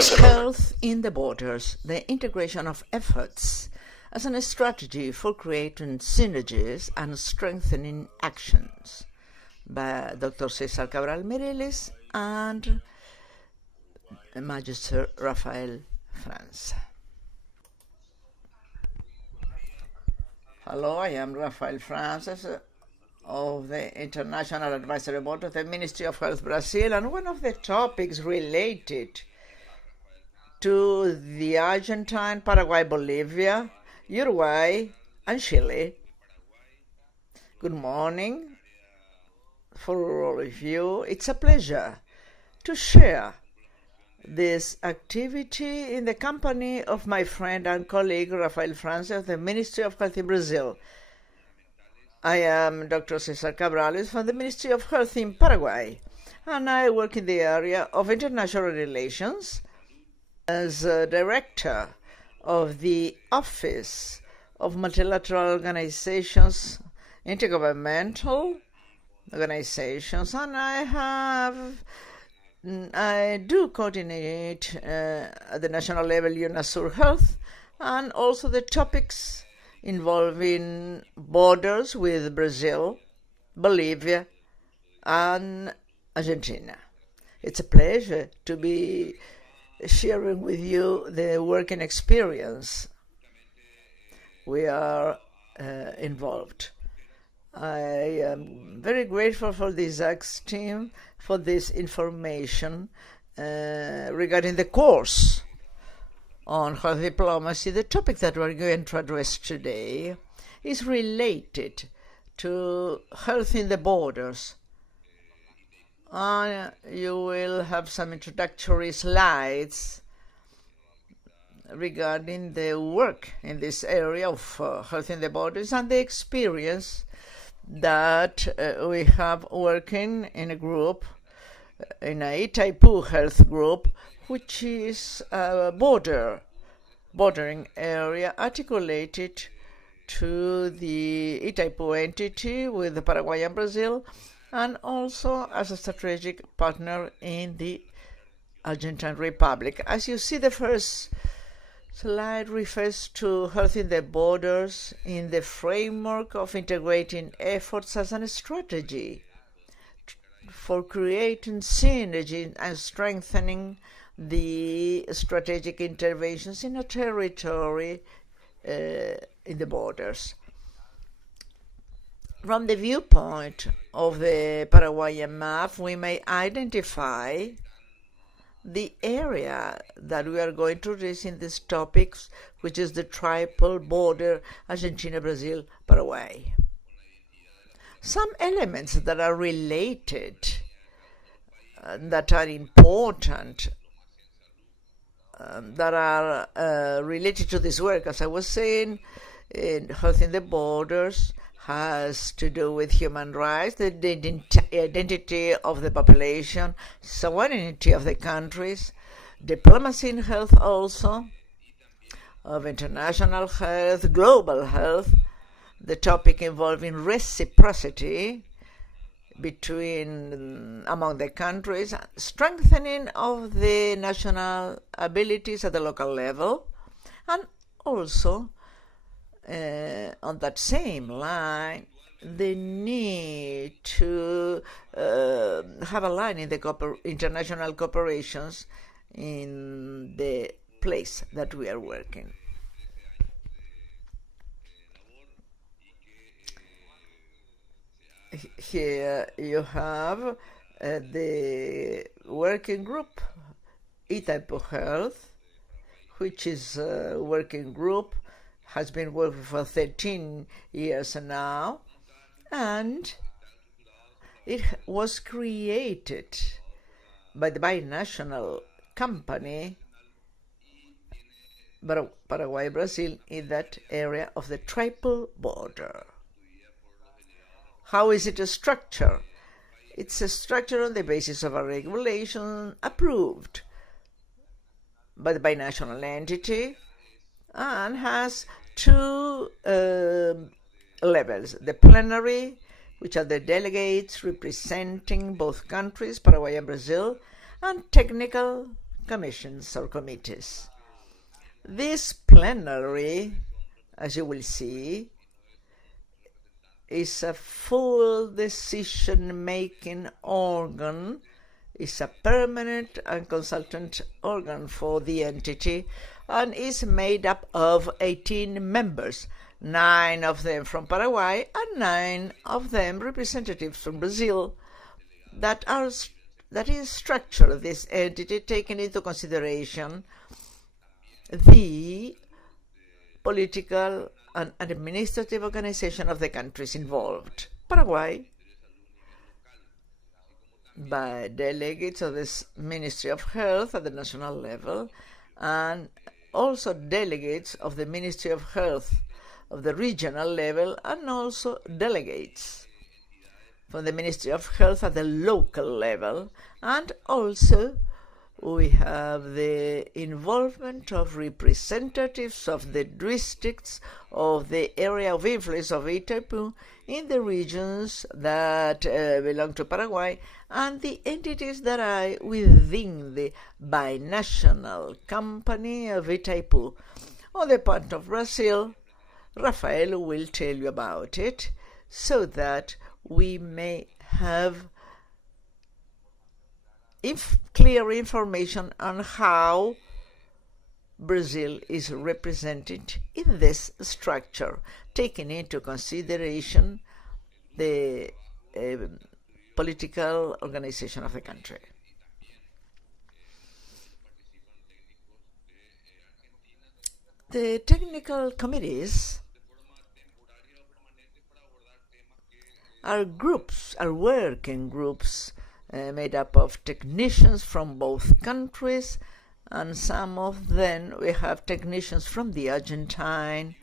Health in the borders, the integration of efforts as a strategy for creating synergies and strengthening actions, by Dr. Cesar Cabral and Magister Rafael, France. Hello, I am Rafael Francis of the International Advisory Board of the Ministry of Health Brazil, and one of the topics related to the Argentine, Paraguay, Bolivia, Uruguay, and Chile. Good morning for all of you. It's a pleasure to share this activity in the company of my friend and colleague Rafael França of the Ministry of Health in Brazil. I am Dr. Cesar Cabral from the Ministry of Health in Paraguay, and I work in the area of international relations as director of the Office of Multilateral Organizations, Intergovernmental Organizations, and I do coordinate at the national level Unasur Health, and also the topics involving borders with Brazil, Bolivia, and Argentina. It's a pleasure to be sharing with you the working experience we are involved. I am very grateful for the ZACS team for this information regarding the course on health diplomacy. The topic that we're going to address today is related to health in the borders. You will have some introductory slides regarding the work in this area of health in the borders and the experience that we have working in a group, in a Itaipu health group, which is a bordering area articulated to the Itaipu entity with the Paraguay and Brazil, and also as a strategic partner in the Argentine Republic. As you see, the first slide refers to health in the borders in the framework of integrating efforts as a strategy for creating synergy and strengthening the strategic interventions in a territory in the borders. From the viewpoint of the Paraguayan map, we may identify the area that we are going to address in these topics, which is the triple border Argentina, Brazil, Paraguay. Some elements that are related, that are important, that are related to this work, as I was saying, in health in the borders, has to do with human rights, the identity of the population, sovereignty of the countries, diplomacy in health also, of international health, global health, the topic involving reciprocity among the countries, strengthening of the national abilities at the local level, and also on that same line, the need to have a line in the international cooperations in the place that we are working. Here you have the working group, Itaipu Health, which is a working group, has been working for 13 years now, and it was created by the binational company Paraguay, Brazil, in that area of the triple border. How is it a structure? It's a structure on the basis of a regulation approved by the binational entity and has two levels: the plenary, which are the delegates representing both countries, Paraguay and Brazil, and technical commissions or committees. This plenary, as you will see, is a full decision-making organ, is a permanent and consultant organ for the entity, and is made up of 18 members, 9 of them from Paraguay and 9 of them representatives from Brazil. That is structure of this entity, taking into consideration the political and administrative organization of the countries involved. Paraguay, by delegates of the Ministry of Health at the national level, and also delegates of the Ministry of Health of the regional level, and also delegates from the Ministry of Health at the local level, and also we have the involvement of representatives of the districts of the area of influence of Itaipu in the regions that belong to Paraguay, and the entities that are within the binational company of Itaipu. On the part of Brazil, Rafael will tell you about it, so that we may have clear information on how Brazil is represented in this structure, taking into consideration the political organization of the country. The technical committees are working groups made up of technicians from both countries, and some of them we have technicians from the Argentine.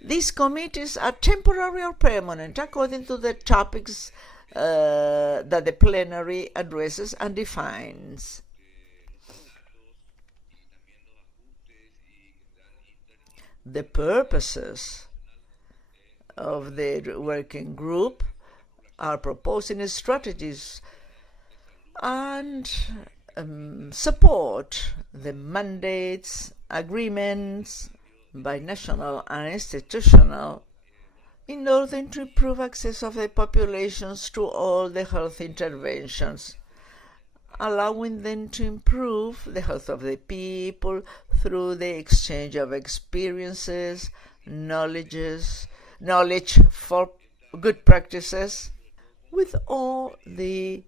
These committees are temporary or permanent according to the topics that the plenary addresses and defines. The purposes of the working group are proposing strategies and support the mandates, agreements, binational and institutional, in order to improve access of the populations to all the health interventions, allowing them to improve the health of the people through the exchange of experiences, knowledge for good practices, with all the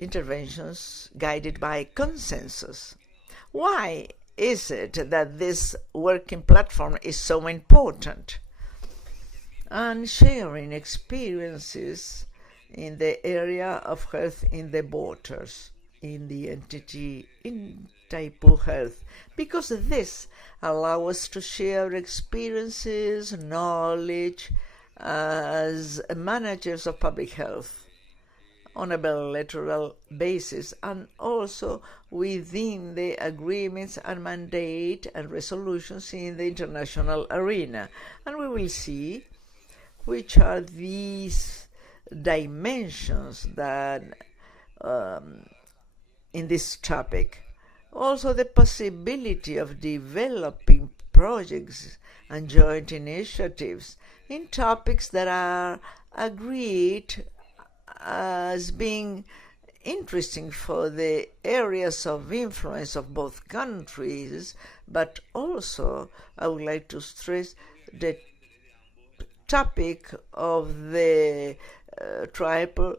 interventions guided by consensus. Why is it that this working platform is so important? And sharing experiences in the area of health in the borders, in the entity in Itaipu Health, because this allows us to share experiences, knowledge as managers of public health on a bilateral basis, and also within the agreements and mandate and resolutions in the international arena. And we will see which are these dimensions that in this topic. Also the possibility of developing projects and joint initiatives in topics that are agreed as being interesting for the areas of influence of both countries, but also I would like to stress the topic of the tribal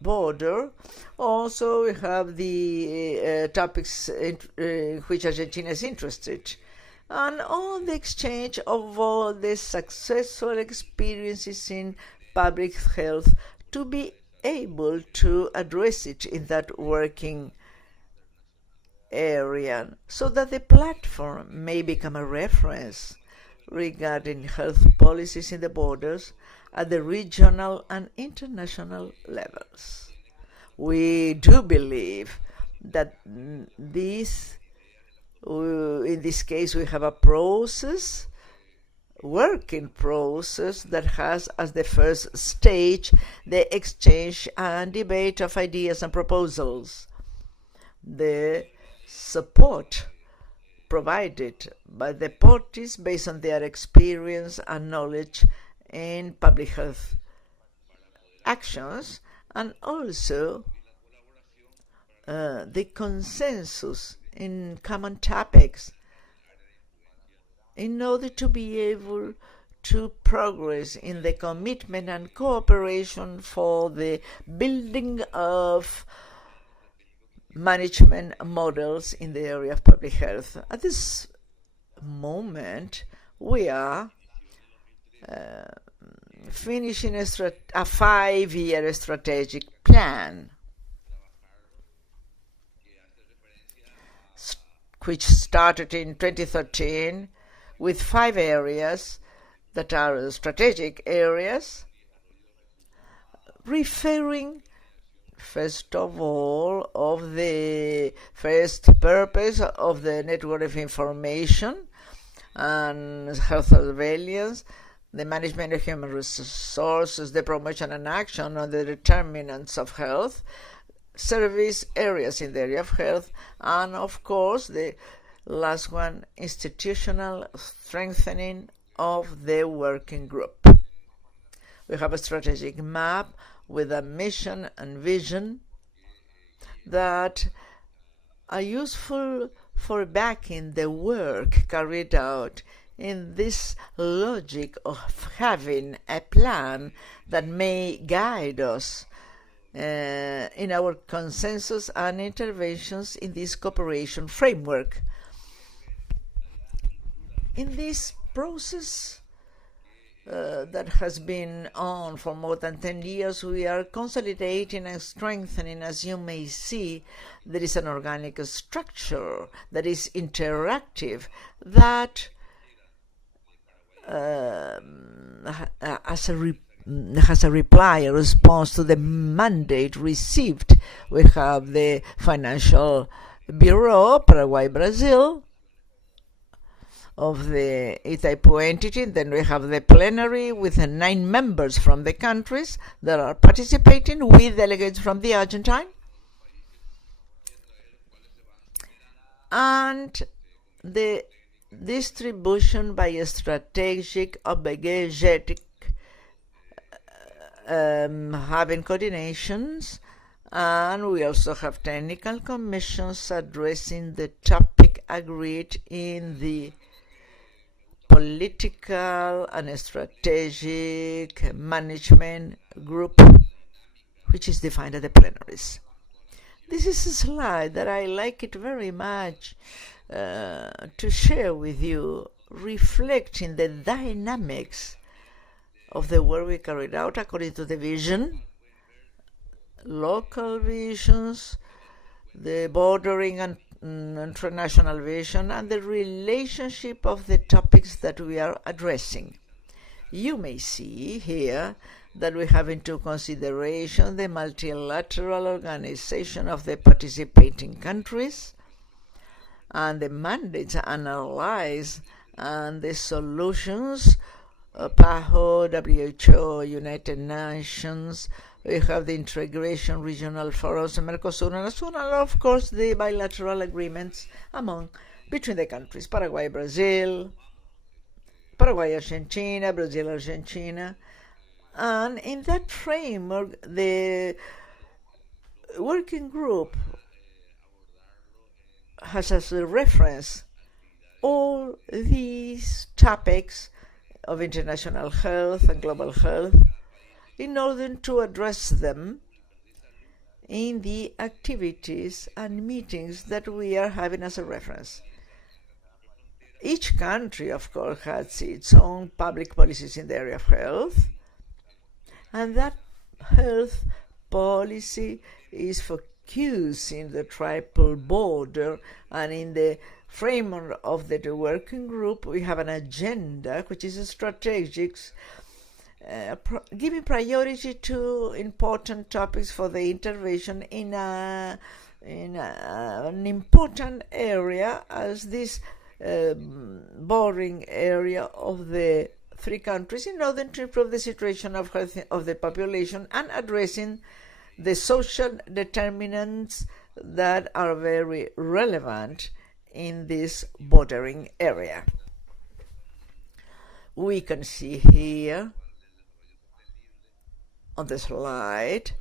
border. Also, we have the topics in which Argentina is interested, and all the exchange of all the successful experiences in public health to be able to address it in that working area, so that the platform may become a reference regarding health policies in the borders at the regional and international levels. We do believe that in this case we have a working process that has as the first stage the exchange and debate of ideas and proposals. the support provided by the parties based on their experience and knowledge in public health actions, and also the consensus in common topics in order to be able to progress in the commitment and cooperation for the building of management models in the area of public health. At this moment, we are finishing a 5-year strategic plan, which started in 2013 with 5 areas that are strategic areas, referring first of all of the first purpose of the network of information and health surveillance, the management of human resources, the promotion and action on the determinants of health, service areas in the area of health, and of course the last one, institutional strengthening of the working group. We have a strategic map with a mission and vision that are useful for backing the work carried out in this logic of having a plan that may guide us in our consensus and interventions in this cooperation framework. In this process that has been on for more than 10 years, we are consolidating and strengthening. As you may see, there is an organic structure that is interactive, that has a reply, a response to the mandate received. We have the Financial Bureau, Paraguay, Brazil, of the Itaipu entity. Then we have the plenary with 9 members from the countries that are participating, with delegates from the Argentine, and the distribution by a strategic obligated having coordinations, and we also have technical commissions addressing the topic agreed in the political and strategic management group, which is defined at the plenaries. This is a slide that I like it very much to share with you, reflecting the dynamics of the work we carried out according to the vision, local visions, the bordering and international vision, and the relationship of the topics that we are addressing. You may see here that we have into consideration the multilateral organization of the participating countries, and the mandates analyze and the solutions, PAHO, WHO, United Nations. We have the integration regional forums, Mercosur, Unasur, and of course the bilateral agreements between the countries, Paraguay, Brazil, Paraguay, Argentina, Brazil, Argentina. And in that framework, the working group has as a reference all these topics of international health and global health, in order to address them in the activities and meetings that we are having as a reference. Each country, of course, has its own public policies in the area of health, and that health policy is focused in the triple border, and in the framework of the working group we have an agenda which is a strategic, giving priority to important topics for the intervention in an important area as this bordering area of the 3 countries, in order to improve the situation of health of the population and addressing the social determinants that are very relevant in this bordering area. We can see here on the slide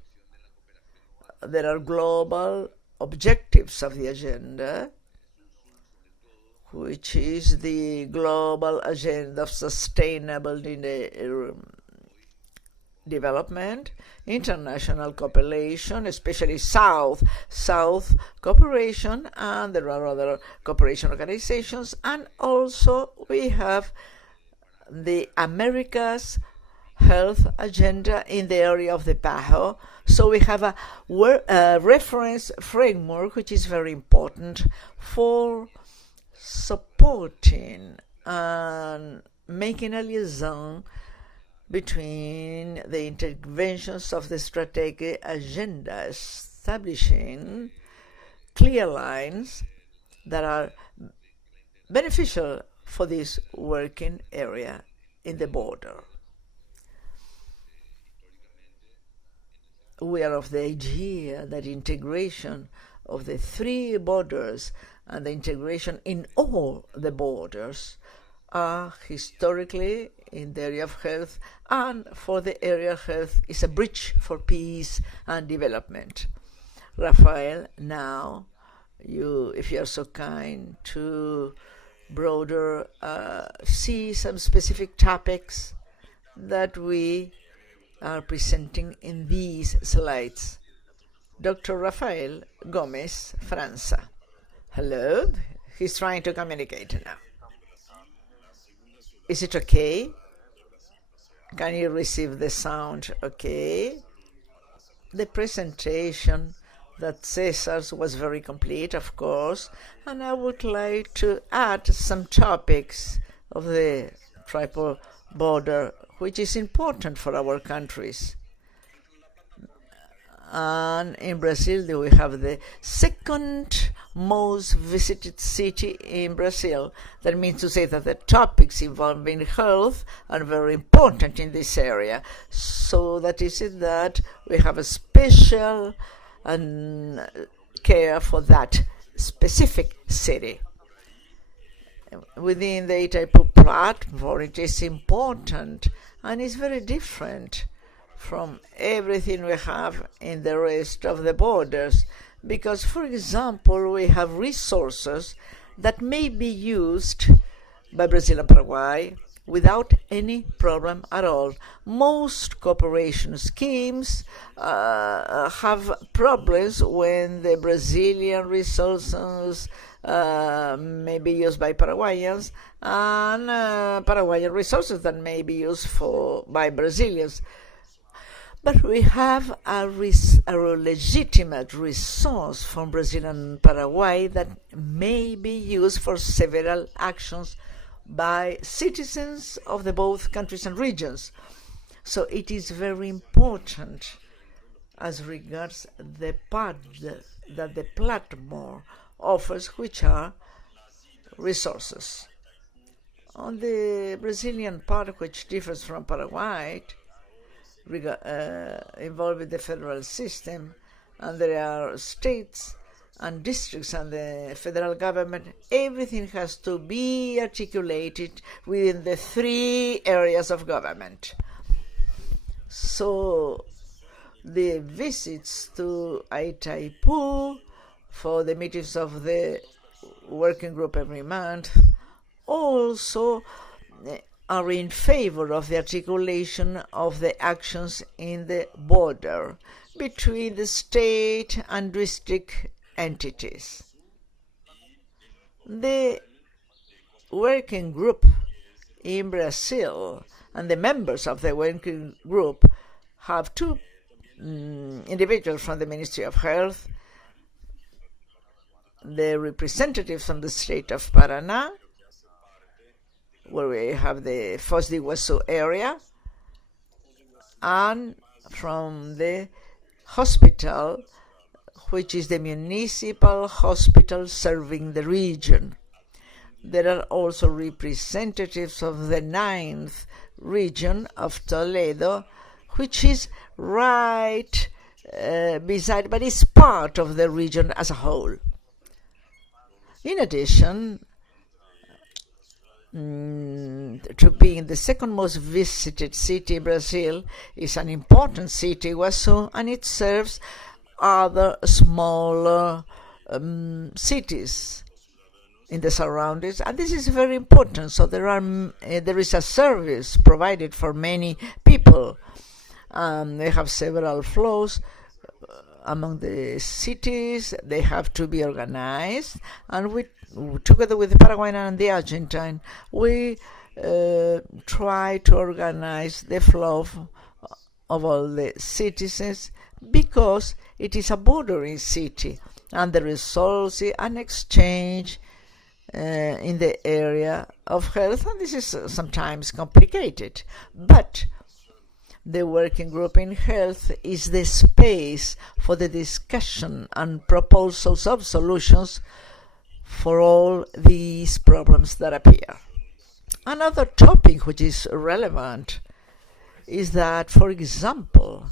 there are global objectives of the agenda, which is the global agenda of sustainable development, international cooperation, especially South cooperation, and there are other cooperation organizations, and also we have the Americas health agenda in the area of the PAHO. So we have a reference framework which is very important for supporting and making a liaison between the interventions of the strategic agenda, establishing clear lines that are beneficial for this working area in the border. We are of the idea that integration of the three borders and the integration in all the borders are historically in the area of health, and for the area of health is a bridge for peace and development. Rafael, now, if you are so kind to broader see some specific topics that we are presenting in these slides. Dr. Rafael Gomez, França. Hello, he's trying to communicate now. Is it okay? Can you receive the sound okay? The presentation that Cesar was very complete, of course, and I would like to add some topics of the triple border, which is important for our countries. And in Brazil, we have the second most visited city in Brazil. That means to say that the topics involving health are very important in this area. So that is it that we have a special care for that specific city. Within the Itaipu platform, it is important and it's very different from everything we have in the rest of the borders, because, for example, we have resources that may be used by Brazil and Paraguay without any problem at all. Most cooperation schemes have problems when the Brazilian resources may be used by Paraguayans, and Paraguayan resources that may be used by Brazilians. But we have a legitimate resource from Brazil and Paraguay that may be used for several actions by citizens of the both countries and regions. So it is very important as regards the part that the platform offers, which are resources. On the Brazilian part, which differs from Paraguay, involving the federal system, and there are states and districts and the federal government, everything has to be articulated within the three areas of government. So the visits to Itaipu for the meetings of the working group every month also are in favor of the articulation of the actions in the border between the state and district entities. The working group in Brazil and the members of the working group have two individuals from the Ministry of Health, the representatives from the state of Paraná, where we have the Foz do Iguaçu area, and from the hospital, which is the municipal hospital serving the region. There are also representatives of the 9th region of Toledo, which is right but it's part of the region as a whole. In addition, to being the second most visited city in Brazil, is an important city, Iguazu, and it serves other smaller cities in the surroundings, and this is very important. So there is a service provided for many people. They have several flows among the cities. They have to be organized, and we, together with the Paraguayan and the Argentine, we try to organize the flow of all the citizens, because it is a bordering city, and there is also an exchange in the area of health, and this is sometimes complicated. But the working group in health is the space for the discussion and proposals of solutions for all these problems that appear. Another topic which is relevant is that, for example,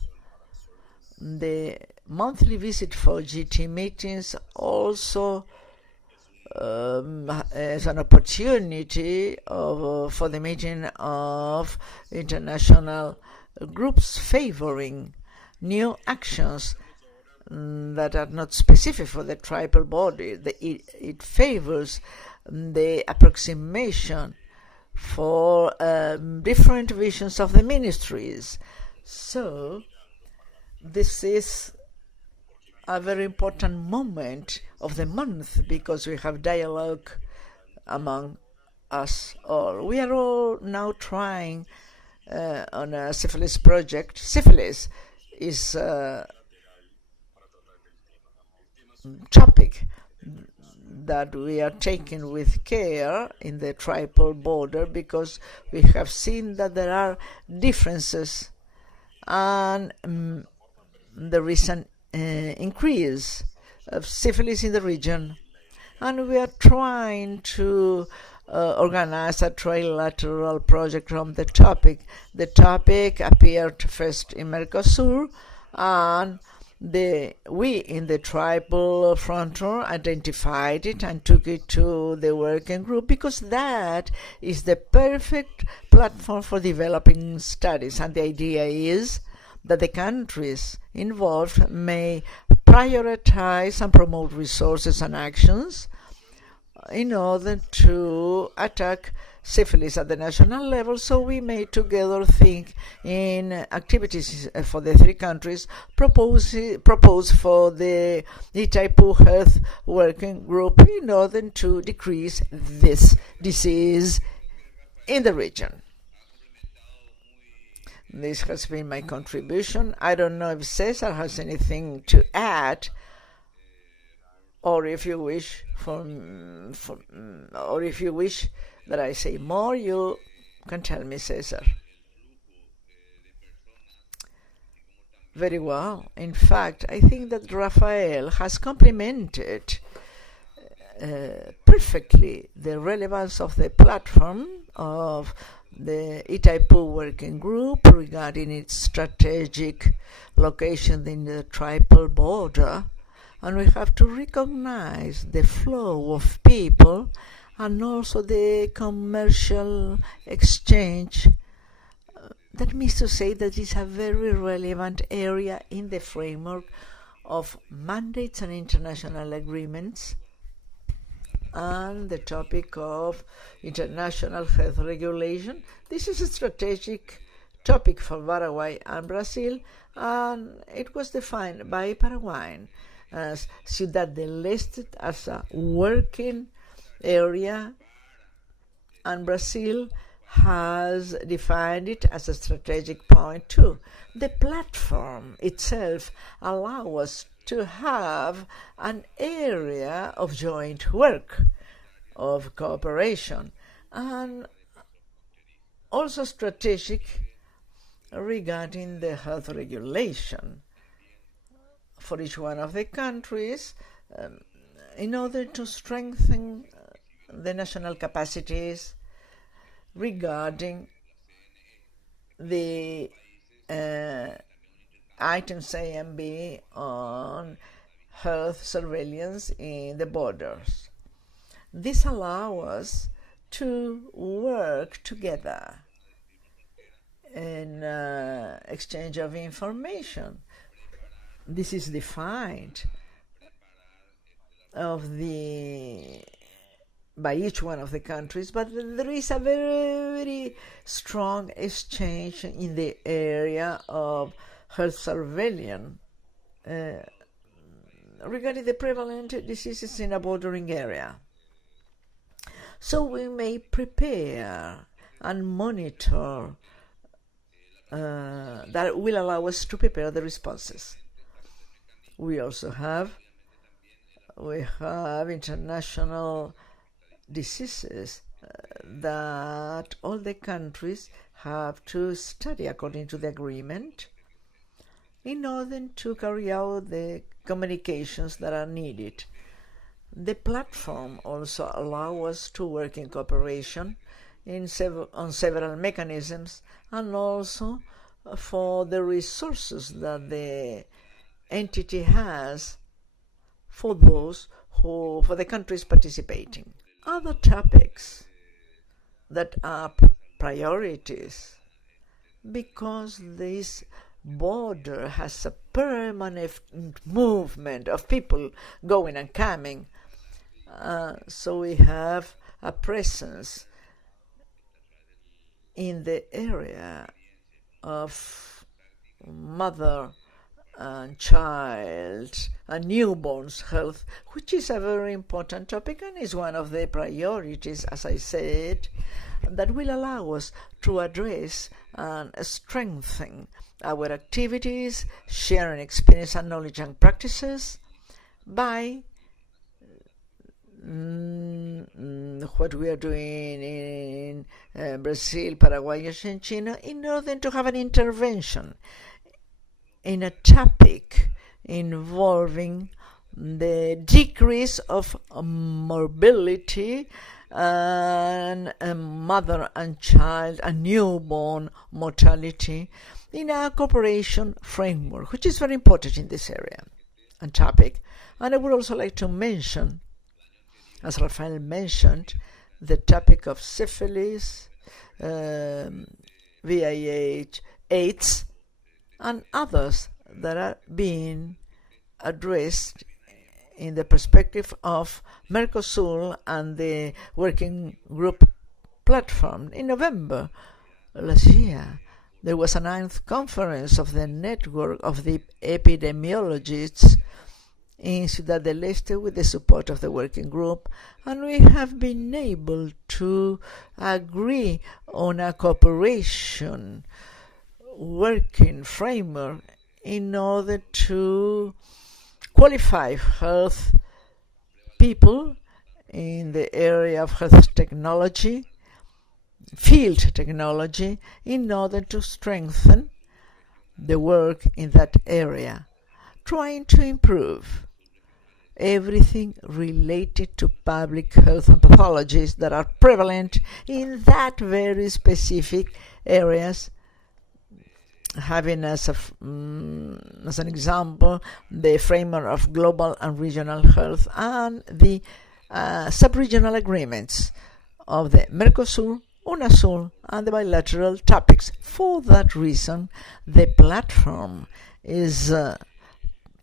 the monthly visit for GT meetings also as an opportunity for the meeting of international groups favoring new actions that are not specific for the tribal body. It favors the approximation for different visions of the ministries. So this is a very important moment of the month, because we have dialogue among us all. We are all now trying on a syphilis project. Syphilis is a topic that we are taking with care in the tribal border, because we have seen that there are differences, and there is an increase of syphilis in the region, and we are trying to organize a trilateral project on the topic. The topic appeared first in Mercosur, and we in the tribal frontier identified it and took it to the working group, because that is the perfect platform for developing studies. And the idea is that the countries involved may prioritize and promote resources and actions in order to attack syphilis at the national level. So we may together think in activities for the three countries, propose for the Itaipu Health Working Group in order to decrease this disease in the region. This has been my contribution. I don't know if Cesar has anything to add, or if you wish or if you wish that I say more, you can tell me, Cesar. Very well. In fact, I think that Rafael has complemented perfectly the relevance of the platform of the Itaipu Working Group regarding its strategic location in the tribal border, and we have to recognize the flow of people and also the commercial exchange. That means to say that it's a very relevant area in the framework of mandates and international agreements, and the topic of international health regulation. This is a strategic topic for Paraguay and Brazil, and it was defined by Paraguay as Ciudad del Este as a working area, and Brazil has defined it as a strategic point too. The platform itself allows us to have an area of joint work, of cooperation, and also strategic regarding the health regulation for each one of the countries, in order to strengthen the national capacities regarding the items A and B on health surveillance in the borders. This allows us to work together in exchange of information. This is defined by each one of the countries, but there is a very, very strong exchange in the area of health surveillance regarding the prevalent diseases in a bordering area. So we may prepare and monitor that will allow us to prepare the responses. We also have international diseases that all the countries have to study according to the agreement in order to carry out the communications that are needed. The platform also allows us to work in cooperation on several mechanisms, and also for the resources that the entity has for the countries participating. Other topics that are priorities, because this border has a permanent movement of people going and coming, so we have a presence in the area of mother and child and newborns health, which is a very important topic and is one of the priorities, as I said, that will allow us to address and strengthen our activities, sharing experience and knowledge and practices by what we are doing in Brazil, Paraguay, Argentina, in order to have an intervention in a topic involving the decrease of morbidity and mother and child and newborn mortality in a cooperation framework, which is very important in this area and topic. And I would also like to mention, as Rafael mentioned, the topic of syphilis, VIH, AIDS, and others that are being addressed in the perspective of Mercosur and the working group platform. In November last year, there was a 9th conference of the network of the epidemiologists in Ciudad del Este with the support of the working group, and we have been able to agree on a cooperation working framework in order to qualify health people in the area of health technology, field technology, in order to strengthen the work in that area, trying to improve everything related to public health and pathologies that are prevalent in that very specific areas, having as an example the framework of global and regional health and the sub-regional agreements of the Mercosur, Unasur, and the bilateral topics. For that reason, the platform is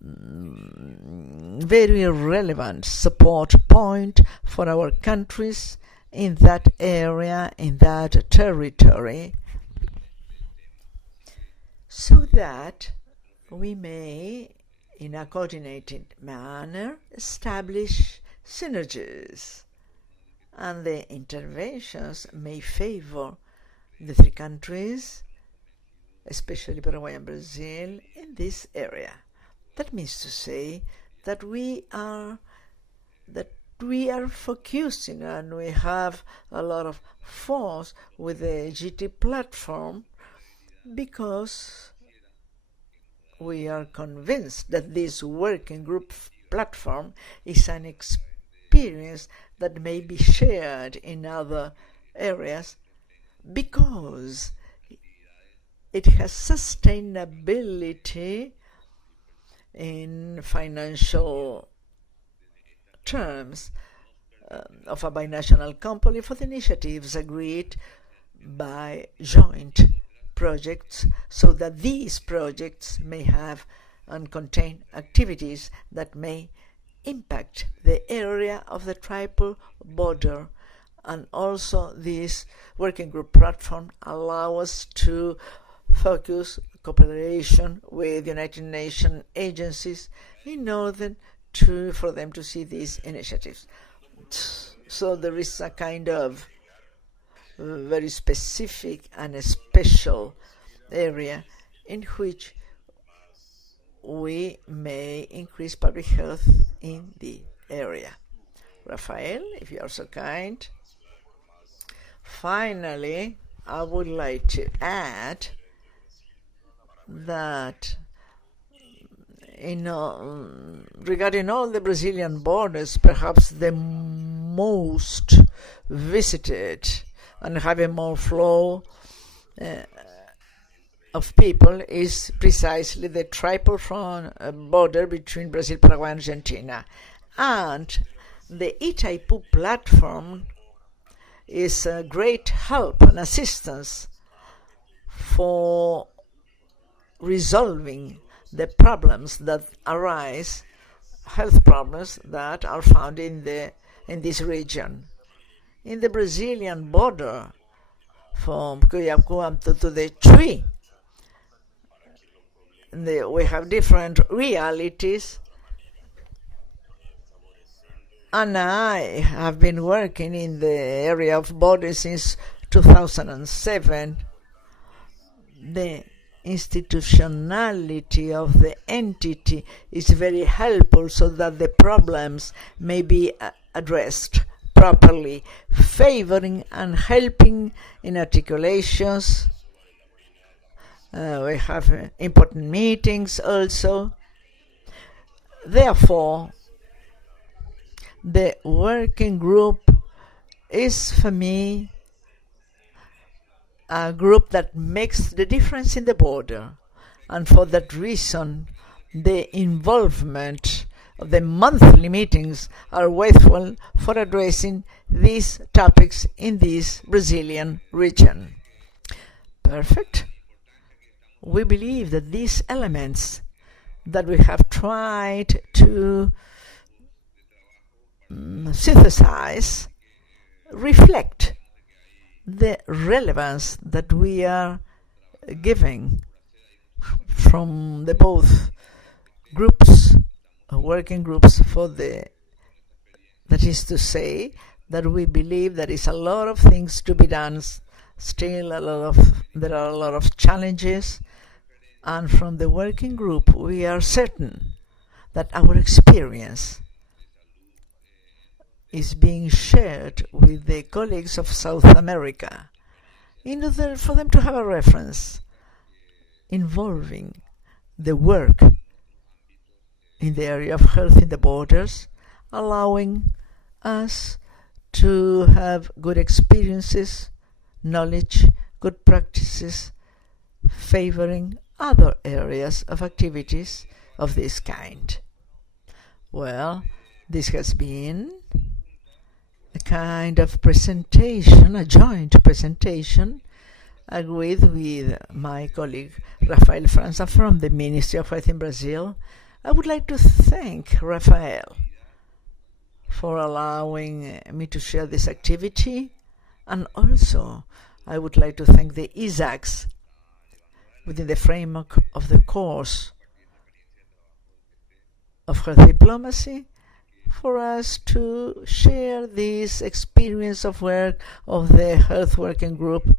very relevant support point for our countries in that area, in that territory, so that we may, in a coordinated manner, establish synergies, and the interventions may favor the 3 countries, especially Paraguay and Brazil, in this area. That means to say that we are focusing, and we have a lot of force with the GT platform, because we are convinced that this working group platform is an experience that may be shared in other areas, because it has sustainability in financial terms of a binational company for the initiatives agreed by joint projects, so that these projects may have and contain activities that may impact the area of the triple border. And also this working group platform allows us to focus cooperation with United Nations agencies in order for them to see these initiatives. So there is a kind of very specific and a special area in which we may increase public health in the area. Rafael, if you are so kind. Finally, I would like to add that regarding all the Brazilian borders, perhaps the most visited and having more flow of people is precisely the triple front border between Brazil, Paraguay, and Argentina. And the Itaipu platform is a great help and assistance for resolving the problems that arise, health problems that are found in this region. In the Brazilian border, from Cuiabá to the Chuy, we have different realities, and I have been working in the area of borders since 2007. The institutionality of the entity is very helpful so that the problems may be addressed properly, favoring and helping in articulations. We have important meetings also. Therefore, the working group is, for me, a group that makes the difference in the border. And for that reason, the involvement of the monthly meetings are worthwhile for addressing these topics in this Brazilian region. Perfect. We believe that these elements that we have tried to synthesize reflect the relevance that we are giving from the both groups, working groups, that is to say that we believe there is a lot of things to be done, still there are a lot of challenges, and from the working group we are certain that our experience is being shared with the colleagues of South America in order for them to have a reference involving the work in the area of health in the borders, allowing us to have good experiences, knowledge, good practices, favoring other areas of activities of this kind. Well, this has been a kind of presentation, a joint presentation, agreed with my colleague Rafael França from the Ministry of Health in Brazil. I would like to thank Rafael for allowing me to share this activity, and also I would like to thank the ISACs within the framework of the course of health diplomacy for us to share this experience of work of the health working group,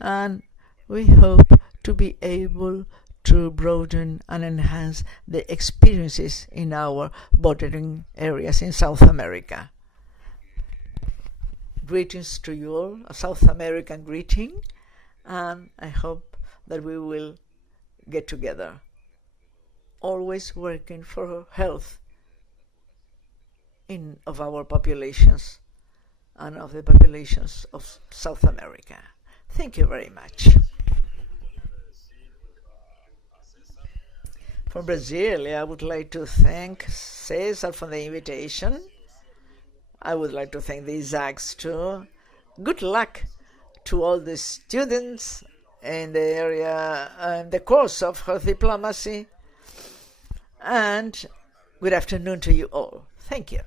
and we hope to be able to broaden and enhance the experiences in our bordering areas in South America. Greetings to you all, a South American greeting, and I hope that we will get together, always working for health of our populations and of the populations of South America. Thank you very much. from Brazil. I would like to thank Cesar for the invitation. I would like to thank the Isaacs too. Good luck to all the students in the area and the course of health diplomacy. And good afternoon to you all. Thank you.